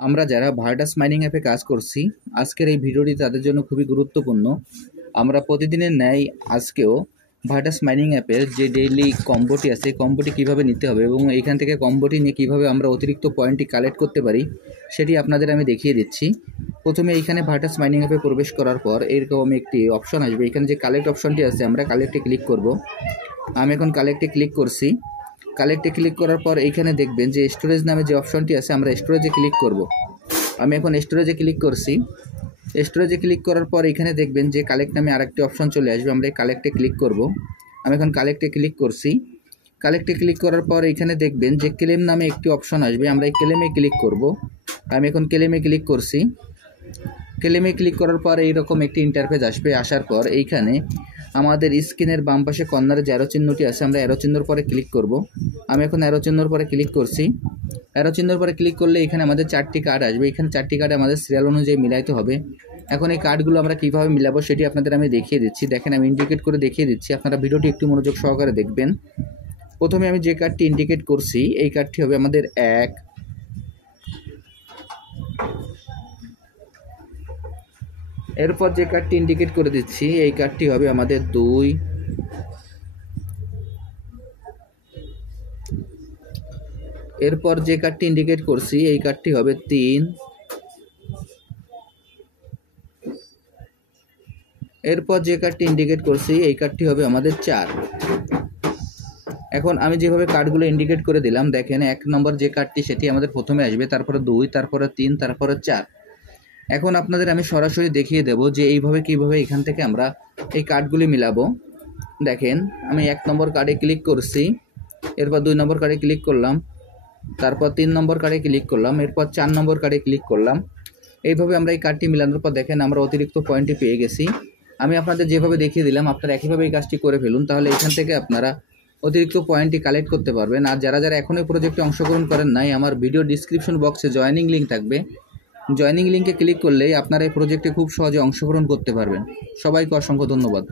আমরা যারা Virtus mining অ্যাপে কাজ করছি, আজকের এই ভিডিওটি তাদের জন্য খুবই গুরুত্বপূর্ণ। আমরা প্রতিদিনের ন্যায় আজকেও ভার্টাস মাইনিং অ্যাপের যে ডেইলি কম্বোটি আছে, কম্বোটি কীভাবে নিতে হবে এবং এইখান থেকে কম্বোটি নিয়ে কীভাবে আমরা অতিরিক্ত পয়েন্টটি কালেক্ট করতে পারি সেটি আপনাদের আমি দেখিয়ে দিচ্ছি। প্রথমে এইখানে ভার্টাস মাইনিং অ্যাপে প্রবেশ করার পর এরকম একটি অপশন আসবে। এখানে যে কালেক্ট অপশনটি আছে, আমরা কালেক্টে ক্লিক করব। আমি এখন কালেক্টে ক্লিক করছি। কালেক্টে ক্লিক করার পর এইখানে দেখবেন যে স্টোরেজ নামে যে অপশনটি আছে, আমরা স্টোরেজে ক্লিক করব। আমি এখন স্টোরেজে ক্লিক করছি। স্টোরেজে ক্লিক করার পর এখানে দেখবেন যে কালেক্ট নামে আরেকটি অপশন চলে আসবে, আমরা এই কালেক্টে ক্লিক করব। আমি এখন কালেক্টে ক্লিক করছি। কালেক্টে ক্লিক করার পর এখানে দেখবেন যে ক্লেম নামে একটি অপশন আসবে, আমরা এই ক্লেমে ক্লিক করব। আমি এখন ক্লেমে ক্লিক করছি। ক্লেমে ক্লিক করার পর এইরকম একটি ইন্টারফেস আসবে। আসার পর এইখানে আমাদের স্ক্রিনের বাম পাশে কর্নারে যে অ্যারো চিহ্নটি আছে, আমরা অ্যারো চিহ্নর পরে ক্লিক করব। আমি এখন অ্যারো চিহ্নর পরে ক্লিক করছি। অ্যারো চিহ্নর পরে ক্লিক করলে এখানে আমাদের 4টি কার্ড আসবে। এখানে 4টি কার্ডে আমাদের সিরিয়াল অনুযায়ী মিলাইতে হবে। এখন এই কার্ডগুলো আমরা কীভাবে মিলাবো সেটি আপনাদের আমি দেখিয়ে দিচ্ছি। দেখেন, আমি ইন্ডিকেট করে দেখিয়ে দিচ্ছি, আপনারা ভিডিওটি একটু মনোযোগ সহকারে দেখবেন। প্রথমে আমি যে কার্ডটি ইন্ডিকেট করছি, এই কার্ডটি হবে আমাদের 1। এরপর যে কার্ডটি ইন্ডিকেট করে দিচ্ছি, এই কার্ডটি হবে আমাদের 2। এরপর যে কার্ডটি ইন্ডিকেট করছি, এই কার্ডটি হবে 3। এরপর যে কার্ডটি ইন্ডিকেট করছি, এই কার্ডটি হবে আমাদের 4। এখন আমি যেভাবে কার্ডগুলো ইন্ডিকেট করে দিলাম, দেখেন 1 নম্বর যে কার্ডটি সেটি আমাদের প্রথমে আসবে, তারপরে 2, তারপরে 3, তারপরে 4। এখন আপনাদের আমি সরাসরি দেখিয়ে দেব যে এইভাবে কীভাবে এখান থেকে আমরা এই কার্ডগুলি মিলাবো। দেখেন, আমি 1 নম্বর কার্ডে ক্লিক করছি, এরপর 2 নম্বর কার্ডে ক্লিক করলাম, তারপর 3 নম্বর কার্ডে ক্লিক করলাম, এরপর 4 নম্বর কার্ডে ক্লিক করলাম। এইভাবে আমরা এই কার্ডটি মিলানোর পর দেখেন আমরা অতিরিক্ত পয়েন্টটি পেয়ে গেছি। আমি আপনাদের যেভাবে দেখিয়ে দিলাম, আপনারা একইভাবে এই কাজটি করে ফেলুন, তাহলে এখান থেকে আপনারা অতিরিক্ত পয়েন্টটি কালেক্ট করতে পারবেন। আর যারা যারা এখনও এই প্রজেক্টে অংশগ্রহণ করেন নাই, আমার ভিডিও ডিসক্রিপশন বক্সে জয়েনিং লিঙ্ক থাকবে। জয়েনিং লিঙ্কে ক্লিক করলেই আপনারা এই প্রজেক্টে খুব সহজে অংশগ্রহণ করতে পারবেন। সবাইকে অসংখ্য ধন্যবাদ।